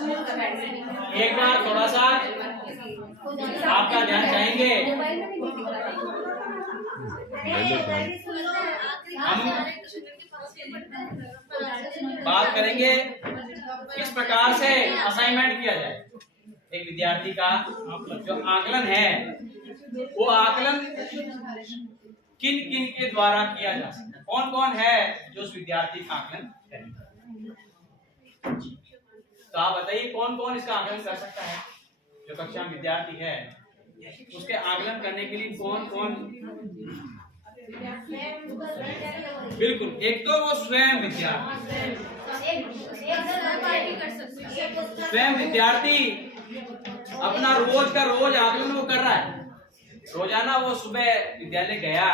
एक बार थोड़ा सा आपका ध्यान चाहेंगे। हम बात करेंगे किस प्रकार से असाइनमेंट किया जाए। एक विद्यार्थी का जो आकलन है वो आकलन किन किन के द्वारा किया जा सकता है, कौन कौन है जो उस विद्यार्थी का आकलन करेगा। तो आप बताइए कौन कौन इसका आकलन कर सकता है। जो कक्षा में विद्यार्थी है उसके आकलन करने के लिए कौन कौन। बिल्कुल, एक तो वो स्वयं विद्यार्थी, स्वयं विद्यार्थी अपना रोज का रोज आकलन वो कर रहा है। रोजाना वो सुबह विद्यालय गया,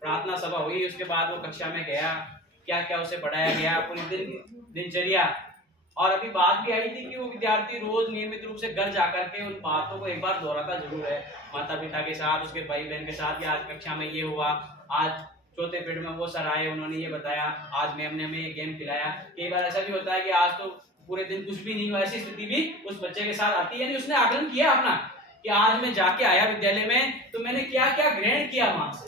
प्रार्थना सभा हुई, उसके बाद वो कक्षा में गया, क्या क्या उसे पढ़ाया गया, पूरी दिनचर्या। और अभी बात भी आई थी कि वो विद्यार्थी रोज नियमित रूप से घर जाकर के उन बातों को एक बार दोहराता जरूर है, माता पिता के साथ, उसके भाई बहन के साथ, कि आज कक्षा में ये हुआ, आज चौथे पीरियड में वो सर आए, उन्होंने ये बताया, आज मैम ने हमें ये गेम खिलाया। कई बार ऐसा भी होता है कि आज तो पूरे दिन कुछ भी नहीं हुआ, ऐसी स्थिति भी उस बच्चे के साथ आती है। यानी उसने आकलन किया अपना कि आज मैं जाके आया विद्यालय में तो मैंने क्या क्या ग्रहण किया वहां से,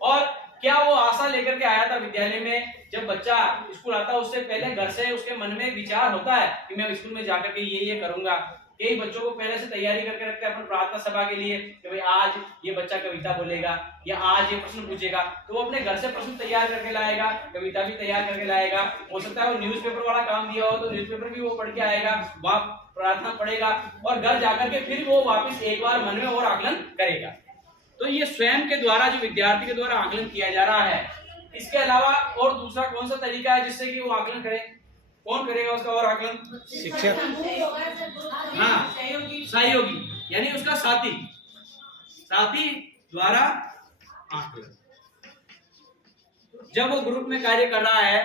और क्या वो आशा लेकर के आया था विद्यालय में। जब बच्चा स्कूल आता है उससे पहले घर से उसके मन में विचार होता है कि मैं स्कूल में जाकर के ये करूंगा। कई बच्चों को पहले से तैयारी करके रखते हैं अपन प्रार्थना सभा के लिए कि भाई आज ये बच्चा कविता बोलेगा या आज ये प्रश्न पूछेगा, तो वो अपने घर से प्रश्न तैयार करके लाएगा, कविता भी तैयार करके लाएगा। हो सकता है वो न्यूज़पेपर वाला काम दिया हो तो न्यूज़पेपर भी वो पढ़ के आएगा, वहां प्रार्थना पढ़ेगा और घर जाकर के फिर वो वापस एक बार मन में और आकलन करेगा। तो ये स्वयं के द्वारा, जो विद्यार्थी के द्वारा आकलन किया जा रहा है। इसके अलावा और दूसरा कौन सा तरीका है जिससे कि वो आकलन करे? कौन करेगा उसका और आकलन? शिक्षक। हाँ, सहयोगी, यानी उसका साथी द्वारा आकलन। जब वो ग्रुप में कार्य कर रहा है,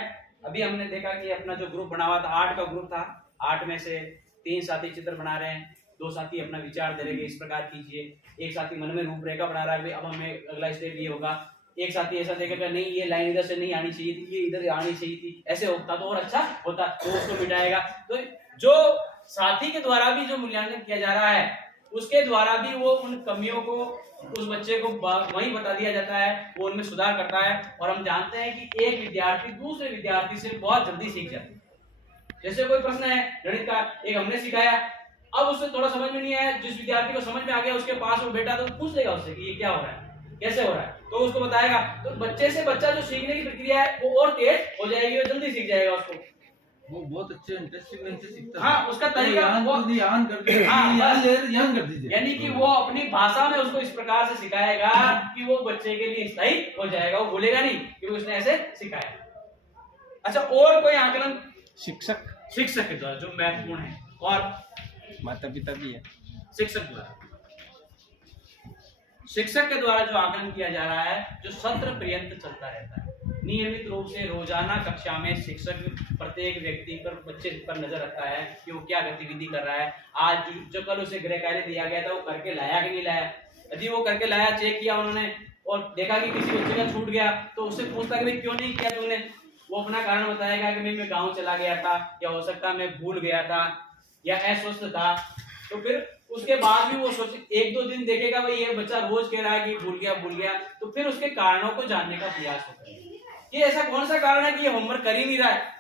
अभी हमने देखा कि अपना जो ग्रुप बना हुआ था, 8 का ग्रुप था, 8 में से 3 साथी चित्र बना रहे हैं, 2 साथी अपना विचार दे रहे हैं, इस प्रकार कीजिए। एक साथी मन में रूपरेखा बना रहा है, अब हमें अगला स्टेप ये होगा। एक साथी ऐसा देखेगा नहीं ये लाइन इधर से नहीं आनी चाहिए थी, ये इधर आनी चाहिए थी, ऐसे होता तो और अच्छा होता, तो उसको मिटाएगा। तो जो साथी के द्वारा भी जो मूल्यांकन किया जा रहा है उसके द्वारा भी वो उन कमियों को उस बच्चे को वही बता दिया जाता है, वो उनमें सुधार करता है। और हम जानते हैं कि एक विद्यार्थी दूसरे विद्यार्थी से बहुत जल्दी सीख जाता है। जैसे कोई प्रश्न है गणित का, एक हमने सिखाया, अब उससे थोड़ा समझ में नहीं आया, जिस विद्यार्थी को समझ में आ गया उसके पास वो बेटा तो पूछ लेगा उससे कि ये क्या हो रहा है, कैसे हो रहा है, तो उसको बताएगा। तो बच्चे से बच्चा जो सीखने की प्रक्रिया है वो और तेज हो जाएगी, वो जल्दी सीख जाएगा उसको। वो बहुत अच्छे इंटरेस्टिंग ढंग से सीखता है। हाँ, उसका तरीका वो ध्यान कर दीजिए, यानी कि वो अपनी भाषा में उसको इस प्रकार से सिखाएगा कि वो बच्चे के लिए स्थायी हो जाएगा, वो भूलेगा नहीं कि उसने ऐसे सिखाया। अच्छा, और कोई आकलन? शिक्षक के द्वारा जो महत्वपूर्ण है, और माता पिता भी है। शिक्षक के द्वारा जो आकलन किया जा रहा है, जो सत्र पर्यंत चलता रहता है, नियमित रूप से रोजाना कक्षा में शिक्षक प्रत्येक व्यक्ति पर, बच्चे पर नजर रखता है कि वो क्या गतिविधि कर रहा है। आज जो कल उसे गृह कार्य दिया गया था वो करके लाया कि नहीं लाया। यदि वो करके लाया, चेक किया उन्होंने और देखा कि किसी बच्चे का छूट गया, तो उससे पूछता कि भाई क्यों नहीं किया तुमने, वो अपना कारण बताएगा कि मैं गाँव चला गया था, या हो सकता मैं भूल गया था, या अस्वस्थ था। तो फिर उसके बाद भी वो सोचे, 1-2 दिन देखेगा भाई ये बच्चा रोज कह रहा है कि भूल गया, तो फिर उसके कारणों को जानने का प्रयास होता है कि ऐसा कौन सा कारण है कि ये होमवर्क कर ही नहीं रहा है।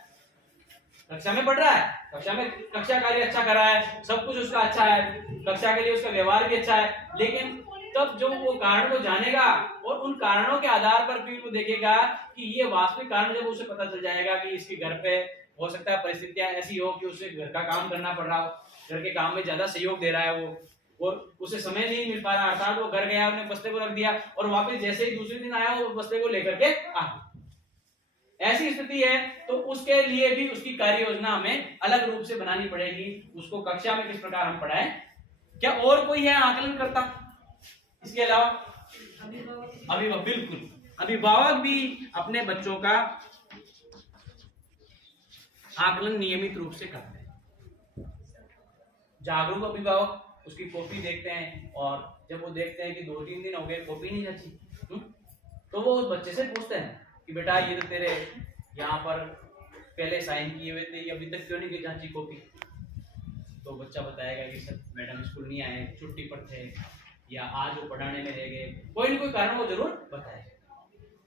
कक्षा में पढ़ रहा है, कक्षा में कक्षा कार्य अच्छा कर रहा है, सब कुछ उसका अच्छा है, कक्षा के लिए उसका व्यवहार भी अच्छा है, लेकिन तब जो वो कारण को जानेगा और उन कारणों के आधार पर फिर वो देखेगा कि ये वास्तविक कारण, जब उसे पता चल जाएगा कि इसके घर पे हो सकता है परिस्थितियां ऐसी हो कि उसे घर का काम करना पड़ रहा हो, घर के काम में ज्यादा सहयोग दे रहा है वो, और उसे समय नहीं मिल पा रहा, अर्थात वो घर गया, उन्हें बस्ते को रख दिया और वापस जैसे ही दूसरे दिन आया वो बस्ते को लेकर के आ गया। ऐसी स्थिति है तो उसके लिए भी उसकी कार्य योजना हमें अलग रूप से बनानी पड़ेगी। उसको कक्षा में किस प्रकार हम पढ़ाएं। क्या और कोई है आकलन करता इसके अलावा? अभिभावक। बिल्कुल, अभिभावक भी अपने बच्चों का आकलन नियमित रूप से करते हैं। जागरूक अभिभावक उसकी कॉपी देखते हैं, और जब वो देखते हैं कि 2-3 दिन हो गए कॉपी नहीं जाची, तो वो उस बच्चे से पूछते हैं कि बेटा ये तो तेरे यहाँ पर पहले साइन किए हुए थे, अभी तक क्यों नहीं जांची कॉपी। तो बच्चा बताएगा कि सर मैडम स्कूल नहीं आए, छुट्टी पर थे, या आज वो पढ़ाने में रह गए, कोई ना कोई कारण वो जरूर बताएगा।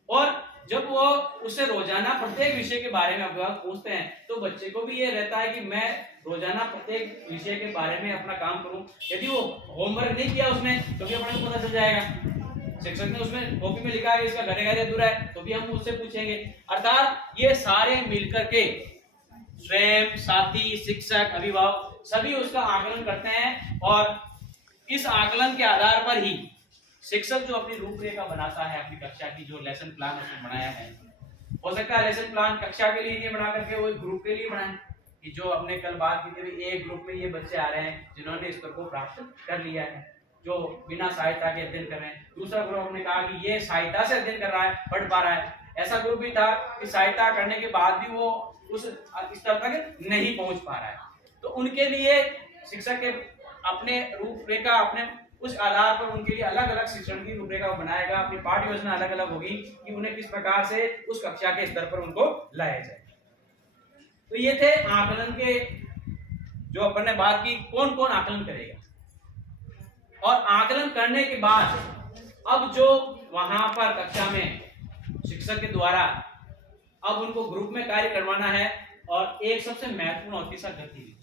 और जब वो उससे रोजाना प्रत्येक विषय के बारे में अभिभावक पूछते हैं तो बच्चे को भी ये रहता है कि मैं रोजाना प्रत्येक विषय के बारे में अपना काम करूं। यदि वो होमवर्क नहीं किया उसने तो भी अपने को पता चल जाएगा, शिक्षक ने उसमें कॉपी में लिखा है इसका घरे घरे अधूरा है तो भी हम उससे पूछेंगे। अर्थात ये सारे मिलकर के स्वयं, साथी, शिक्षक, अभिभावक सभी उसका आकलन करते हैं और इस आकलन के आधार पर ही शिक्षक जो अपनी रूपरेखा बनाता है, अपनी कक्षा की जो लेसन प्लान उसने बनाया है, हो सकता है लेसन प्लान कक्षा के लिए नहीं बना करके वो एक ग्रुप के लिए बनाए कि जो हमने कल बात की थी, एक ग्रुप में ये बच्चे आ रहे हैं जिन्होंने स्तर को प्राप्त कर लिया है, जो बिना सहायता के अध्ययन कर रहे हैं। दूसरा ग्रुप हमने कहा कि ये सहायता से अध्ययन कर रहा है, पढ़ पा रहा है। ऐसा ग्रुप भी था कि सहायता करने के बाद भी वो उस स्तर तक नहीं पहुंच पा रहा है, तो उनके लिए शिक्षक के अपने रूपरेखा, अपने उस आधार पर उनके लिए अलग अलग शिक्षण की रूपरेखा बनाएगा, अपनी पाठ्य योजना अलग अलग होगी कि उन्हें किस प्रकार से उस कक्षा के स्तर पर उनको लाया जाए। तो ये थे आकलन के, जो अपन ने बात की कौन कौन आकलन करेगा। और आकलन करने के बाद अब जो वहां पर कक्षा में शिक्षक के द्वारा अब उनको ग्रुप में कार्य करवाना है, और एक सबसे महत्वपूर्ण होती है गतिविधि।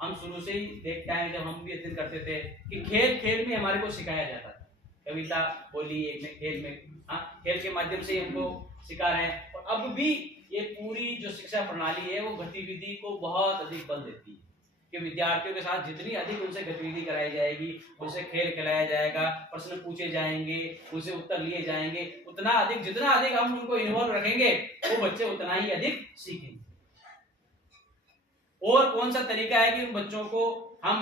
हम शुरू से ही देखते हैं, जब हम भी अध्ययन करते थे कि खेल खेल में हमारे को सिखाया जाता था, कविता बोली एक में, खेल में, हाँ खेल के माध्यम से हमको सिखा रहे हैं। और अब भी ये पूरी जो शिक्षा प्रणाली है वो गतिविधि को बहुत अधिक बल देती है कि विद्यार्थियों के साथ जितनी अधिक उनसे गतिविधि कराई जाएगी, उनसे खेल खिलाया जाएगा, प्रश्न पूछे जाएंगे, उनसे उत्तर लिए जाएंगे, उतना अधिक, जितना अधिक हम उनको इन्वॉल्व रखेंगे वो बच्चे उतना ही अधिक सीखेंगे। और कौन सा तरीका है कि उन बच्चों को हम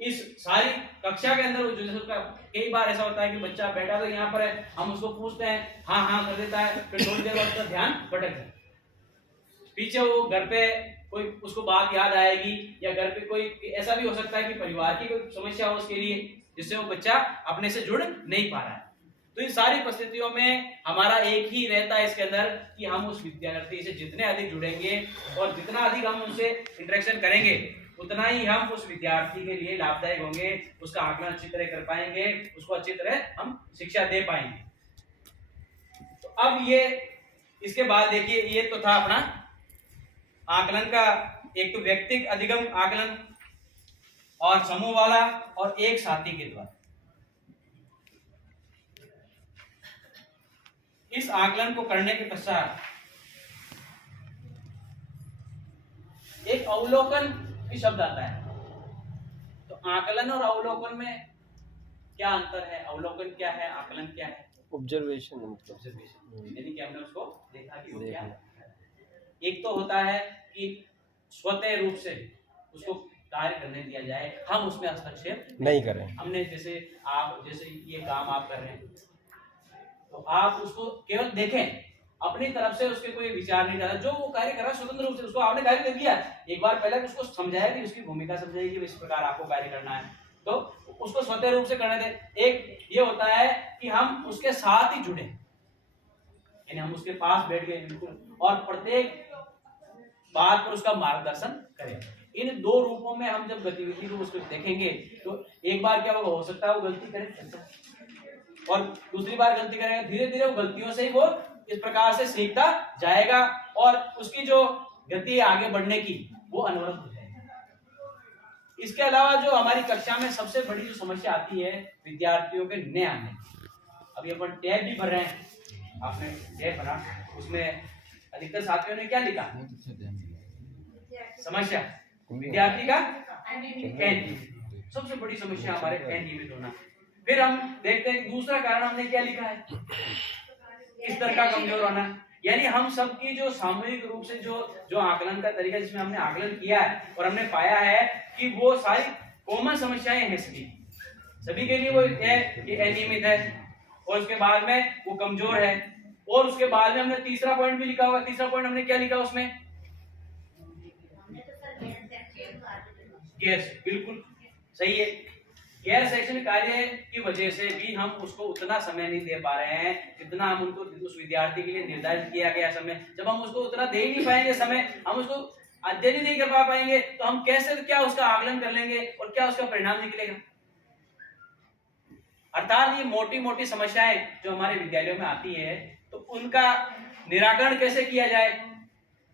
इस सारी कक्षा के अंदर, जैसे उसका कई बार ऐसा होता है कि बच्चा बैठा तो यहाँ पर है, हम उसको पूछते हैं, हाँ हाँ कर देता है, फिर थोड़ी देर बाद उसका ध्यान भटक जाता है, पीछे वो घर पे कोई उसको बात याद आएगी, या घर पे कोई ऐसा भी हो सकता है कि परिवार की कोई समस्या हो उसके लिए, जिससे वो बच्चा अपने से जुड़ नहीं पा रहा है। तो इन सारी परिस्थितियों में हमारा एक ही रहता है इसके अंदर कि हम उस विद्यार्थी से जितने अधिक जुड़ेंगे और जितना अधिक हम उनसे इंटरेक्शन करेंगे उतना ही हम उस विद्यार्थी के लिए लाभदायक होंगे, उसका आकलन अच्छी तरह कर पाएंगे, उसको अच्छी तरह हम शिक्षा दे पाएंगे। तो अब ये इसके बाद देखिए, ये तो था अपना आकलन का, एक तो व्यक्तिगत अधिगम आकलन और समूह वाला, और एक साथी के द्वारा। इस आकलन को करने के पश्चात एक अवलोकन भी शब्द आता है। तो आकलन और अवलोकन में क्या अंतर है? अवलोकन क्या है, आकलन क्या है? ऑब्जर्वेशन, यानी कि हमने उसको देखा कि वो क्या है। एक तो होता है कि स्वतः रूप से उसको कार्य करने दिया जाए, हम उसमें हस्तक्षेप नहीं करें। हमने जैसे ये काम आप कर रहे हैं तो आप उसको केवल देखें, अपनी तरफ से उसके कोई विचार नहीं डाला, जो वो कार्य कर रहा है स्वतंत्र रूप से, उसको आपने कार्य दे दिया, एक बार पहले उसको समझाया कि उसकी भूमिका समझाइए कि इस प्रकार आपको कार्य करना है, तो उसको स्वतः रूप से करने दें। एक ये होता है कि हम उसके साथ ही जुड़े, यानी हम उसके पास बैठ गए बिल्कुल, और प्रत्येक बात पर उसका मार्गदर्शन करें। इन दो रूपों में हम जब गतिविधि को उसको देखेंगे तो एक बार क्या होगा, हो सकता है वो गलती करे, और दूसरी बार गलती करेगा, धीरे धीरे वो गलतियों से ही वो इस प्रकार से सीखता जाएगा, और उसकी जो गति आगे बढ़ने की वो अनवरत हो जाएगी। इसके अलावा जो हमारी कक्षा में सबसे बड़ी जो समस्या आती है विद्यार्थियों के नए आने, अभी अपन टैब भी भर रहे हैं, आपने टैब भरा, उसमें अधिकतर साथियों ने क्या लिखा? समस्या विद्यार्थी का सबसे बड़ी समस्या हमारे अनियमित होना। फिर हम देखते हैं दूसरा कारण हमने क्या लिखा है, स्तर का कमजोर होना, यानी हम सबकी जो सामूहिक रूप से जो आकलन का तरीका जिसमें हमने आकलन किया है और हमने पाया है कि वो सारी कॉमन समस्याएं हैं सभी के लिए, वो है कि अनियमित है, और उसके बाद में वो कमजोर है, और उसके बाद में हमने तीसरा पॉइंट भी लिखा हुआ। तीसरा पॉइंट हमने क्या लिखा उसमें? गैर, बिल्कुल सही है, गैर शैक्षणिक कार्य की वजह से भी हम उसको उतना समय नहीं दे पा रहे हैं जितना हम उनको उस विद्यार्थी के लिए निर्धारित किया गया समय, जब हम उसको उतना दे ही नहीं पाएंगे समय, हम उसको अध्ययन ही नहीं कर पाएंगे तो हम कैसे क्या उसका आकलन कर लेंगे और क्या उसका परिणाम निकलेगा। अर्थात ये मोटी मोटी समस्याएं जो हमारे विद्यालयों में आती है तो उनका निराकरण कैसे किया जाए।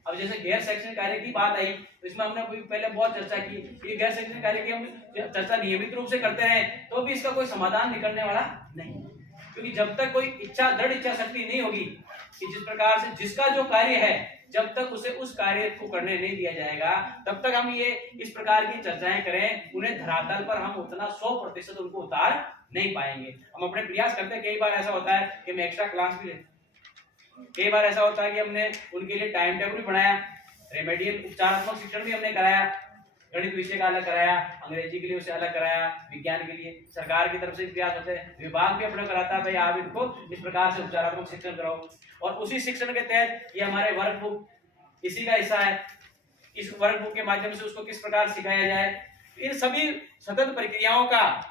अब जैसे गैर शैक्षणिक कार्य की बात आई तो इसमें हमने पहले बहुत चर्चा की, ये गैर शैक्षणिक कार्य की हम चर्चा नियमित रूप से करते रहे तो भी इसका कोई समाधान निकलने वाला नहीं, क्योंकि जब तक कोई दृढ़ इच्छा शक्ति नहीं होगी कि जिस प्रकार से जिसका जो कार्य है जब तक उसे उस कार्य को करने नहीं दिया जाएगा तब तक हम ये इस प्रकार की चर्चाएं करें, उन्हें धरातल पर हम उतना 100% उनको उतार नहीं पाएंगे। हम अपने प्रयास करते हैं, कई बार ऐसा होता है कि हम एक्स्ट्रा क्लास भी लेते, कई बार ऐसा होता है कि हमने उनके लिए टाइम टेबल भी बनाया, रेमेडियल उपचारात्मक शिक्षण भी हमने कराया, गणित विषय का अलग कराया, अंग्रेजी के लिए उसे अलग कराया, विज्ञान के लिए सरकार की तरफ से प्रयास होते हैं, विभाग भी अपना कराता है भाई आप इनको इस प्रकार से उपचारात्मक शिक्षण कराओ। और उसी शिक्षण के तहत ये हमारे वर्क बुक इसी का हिस्सा है, इस वर्क बुक के माध्यम से उसको किस प्रकार सिखाया जाए। इन सभी सतत प्रक्रियाओं का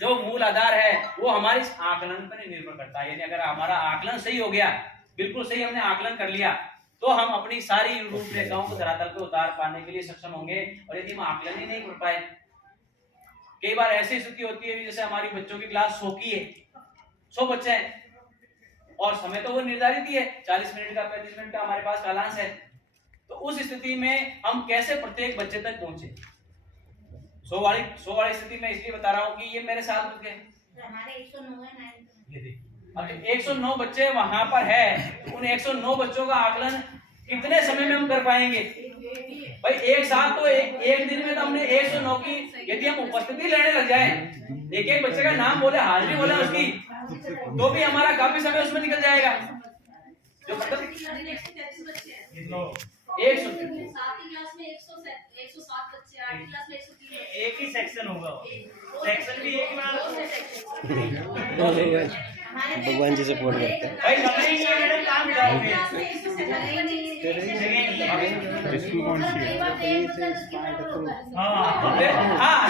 जो मूल आधार है वो हमारे इस आकलन पर निर्भर करता है। यानी अगर हमारा आकलन सही हो गया, बिल्कुल सही हमने आकलन कर लिया तो हम अपनी सारी रूपरेखाओं को धरातल पे उतार पाने के लिए सक्षम होंगे। और यदि हम आकलन ही नहीं कर पाए, कई बार ऐसी स्थिति होती है जैसे हमारी बच्चों की क्लास 100 की है, 100 बच्चे हैं और समय तो वो निर्धारित ही है 40 मिनट का 35 मिनट का हमारे पास कालांश है, तो उस स्थिति में हम कैसे प्रत्येक बच्चे तक पहुंचे। 100 वाली स्थिति में इसलिए बता रहा हूँ कि ये मेरे साथ रुके हमारे 109 है 9। ये देखिए अब 109 बच्चे वहां पर है तो उन 109 बच्चों का आकलन कितने समय में हम कर पाएंगे भाई। एक साथ तो एक दिन में तो हमने 109 की यदि हम उपस्थिति लेने लग जाए, एक एक बच्चे का नाम बोले, हाजिरी बोले उसकी, तो भी हमारा काफी समय उसमें निकल जाएगा। जो मतलब 7वीं क्लास में 107 बच्चे, 8वीं क्लास में 103 एक ही सेक्शन होगा, सेक्शन भी एक भगवान जी सपोर्ट करते हैं। भाई समय ही नहीं है मैडम, काम जाओगे। कई बार हाँ हाँ